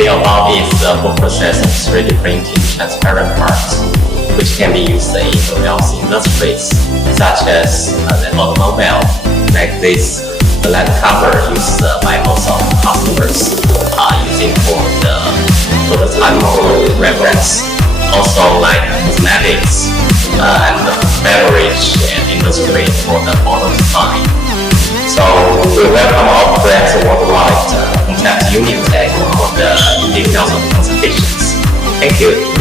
the above is the full process of 3D printing transparent parts, which can be used in various industries, such as the automobile, like this LED cover used by most of customers using for the prototype reference. Also like cosmetics and the beverage and industry for the auto design. So we welcome all friends worldwide. Contact UnionTech for the details of consultations. Thank you.